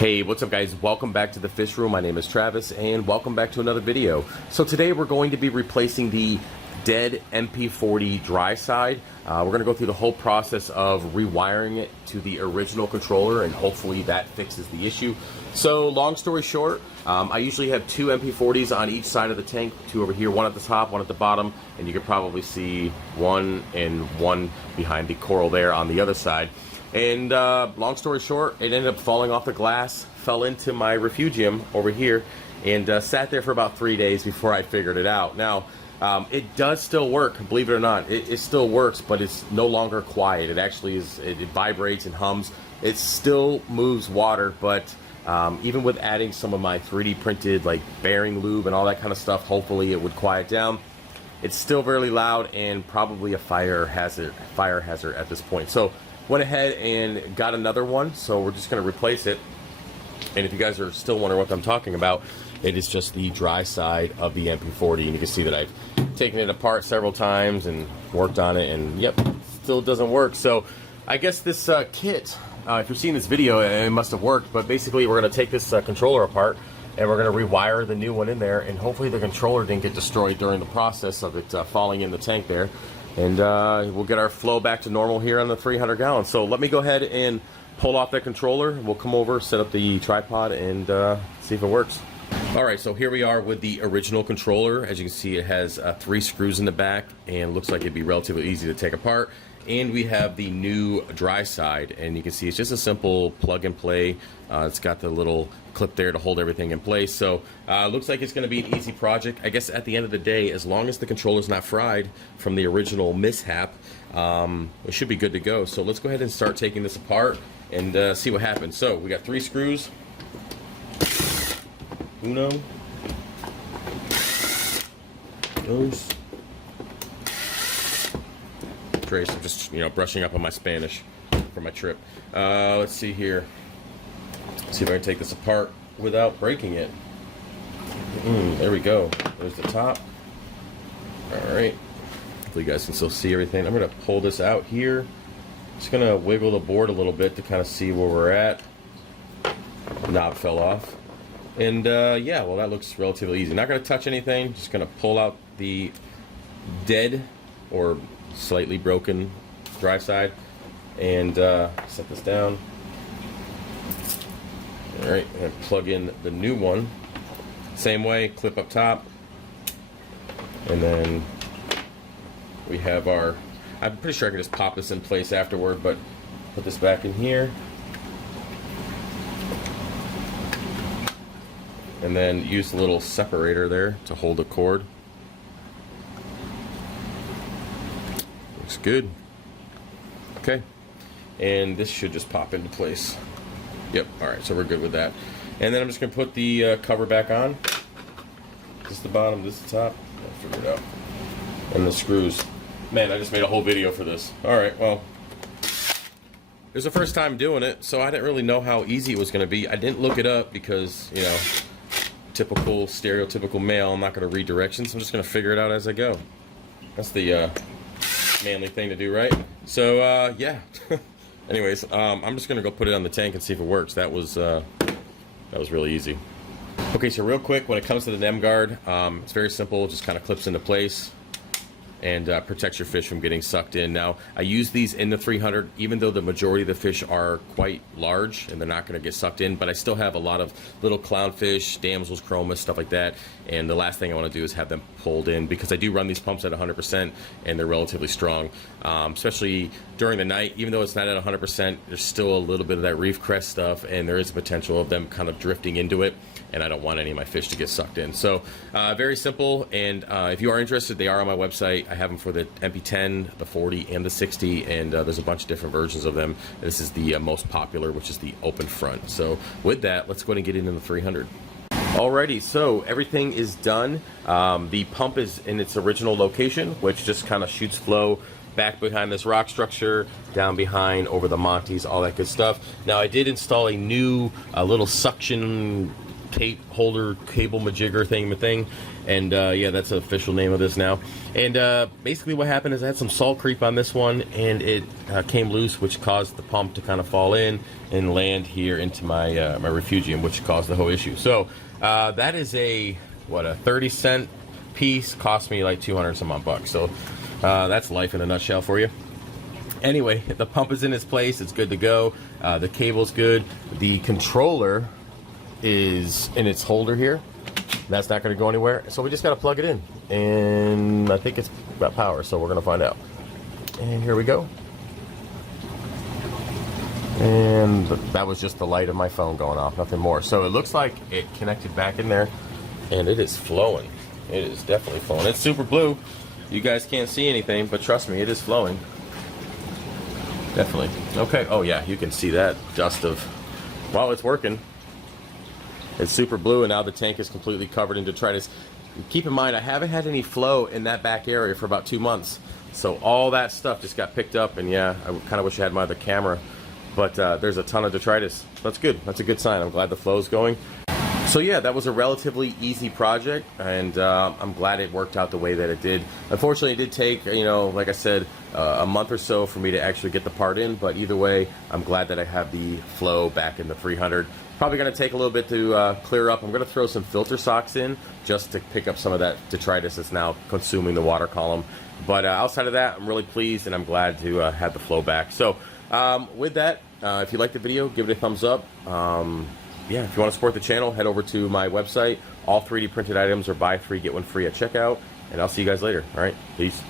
Hey, what's up guys? Welcome back to the fish room. My name is Travis and welcome back to another video. So today we're going to be replacing the dead MP40 dry side. We're going to go through the whole process of rewiring it to the original controller and hopefully that fixes the issue. So long story short, I usually have two MP40s on each side of the tank, two over here, one at the top, one at the bottom, and you can probably see one and one behind the coral there on the other side. And long story short, it ended up falling off the glass, fell into my refugium over here, and sat there for about 3 days before I figured it out. Now, it does still work, believe it or not. It still works, but it's no longer quiet. It actually is, it vibrates and hums. It still moves water, but even with adding some of my 3D printed like bearing lube and all that kind of stuff, hopefully it would quiet down. It's still very loud and probably a fire hazard at this point. So went ahead and got another one, so we're just going to replace it. And if you guys are still wondering what I'm talking about, it is just the dry side of the MP40, and you can see that I've taken it apart several times and worked on it, and yep, still doesn't work. So I guess this kit, if you're seeing this video, it must have worked, but basically we're going to take this controller apart and we're going to rewire the new one in there, and hopefully the controller didn't get destroyed during the process of it falling in the tank there. And we'll get our flow back to normal here on the 300 gallons. So let me go ahead and pull off that controller. We'll come over, set up the tripod, and see if it works. Alright, so here we are with the original controller. As you can see, it has 3 screws in the back and looks like it'd be relatively easy to take apart. And we have the new dry side, and you can see it's just a simple plug and play. It's got the little clip there to hold everything in place. So looks like it's going to be an easy project. I guess at the end of the day, as long as the controller's not fried from the original mishap, it should be good to go. So let's go ahead and start taking this apart and see what happens. So we got 3 screws. Uno. Dos. Trace. I'm just, brushing up on my Spanish for my trip. Let's see here. Let's see if I can take this apart without breaking it. There we go. There's the top. Alright. Hopefully you guys can still see everything. I'm going to pull this out here. Just going to wiggle the board a little bit to kind of see where we're at. The knob fell off. And yeah, well, that looks relatively easy. Not going to touch anything. Just going to pull out the dead or slightly broken dry side and set this down. Alright, and plug in the new one. Same way, clip up top. And then we have our, I'm pretty sure I can just pop this in place afterward, but put this back in here. And then use the little separator there to hold the cord. Looks good. Okay. And this should just pop into place. Yep, alright, so we're good with that. And then I'm just going to put the cover back on. This is the bottom, this is the top. I'll figure it out. And the screws. Man, I just made a whole video for this. Alright, well, it was the first time doing it, so I didn't really know how easy it was going to be. I didn't look it up because, typical, stereotypical male, I'm not going to read directions. I'm just going to figure it out as I go. That's the manly thing to do, right? So, yeah. Anyways, I'm just gonna go put it on the tank and see if it works. That was really easy. Okay, so real quick, when it comes to the NEM guard, it's very simple. It just kind of clips into place and protects your fish from getting sucked in. Now, I use these in the 300, even though the majority of the fish are quite large and they're not going to get sucked in, but I still have a lot of little clownfish, damsels, chromas, stuff like that, and the last thing I want to do is have them pulled in, because I do run these pumps at 100% and they're relatively strong, especially during the night. Even though it's not at 100%, there's still a little bit of that reef crest stuff, and there is a potential of them kind of drifting into it, and I don't want any of my fish to get sucked in. So very simple, and if you are interested, they are on my website. I have them for the MP10, the 40, and the 60, and there's a bunch of different versions of them. This is the most popular, which is the open front. So with that, let's go ahead and get into the 300. Alrighty, so everything is done. The pump is in its original location, which just kind of shoots flow back behind this rock structure, down behind, over the montes, all that good stuff. Now I did install a new little suction cape holder cable majigger thing, and yeah, that's the official name of this now. And basically what happened is I had some salt creep on this one, and it came loose, which caused the pump to kind of fall in and land here into my my refugium, which caused the whole issue. So that is a 30-cent piece, cost me like 200 some odd bucks. So that's life in a nutshell for you. Anyway, the pump is in its place, it's good to go. The cable's good. The controller is in its holder here. That's not going to go anywhere, so we just got to plug it in, and I think it's got power, so we're going to find out. And here we go. And that was just the light of my phone going off, nothing more. So it looks like it connected back in there, and it is flowing. It is definitely flowing. It's super blue. You guys can't see anything, but trust me, it is flowing. Definitely. Okay. Oh yeah, you can see that dust of, well, it's working. It's super blue, and now the tank is completely covered in detritus. Keep in mind, I haven't had any flow in that back area for about 2 months. So all that stuff just got picked up, and yeah, I kind of wish I had my other camera, but there's a ton of detritus. That's good. That's a good sign. I'm glad the flow's going. So yeah, that was a relatively easy project, and I'm glad it worked out the way that it did. Unfortunately, it did take, you know, like I said, a month or so for me to actually get the part in, but either way, I'm glad that I have the flow back in the 300. Probably going to take a little bit to clear up. I'm going to throw some filter socks in just to pick up some of that detritus that's now consuming the water column. But outside of that, I'm really pleased, and I'm glad to have the flow back. So with that, if you liked the video, give it a thumbs up. Yeah, if you want to support the channel, head over to my website. All 3D printed items are buy 3 get 1 free at checkout, and I'll see you guys later. All right, peace.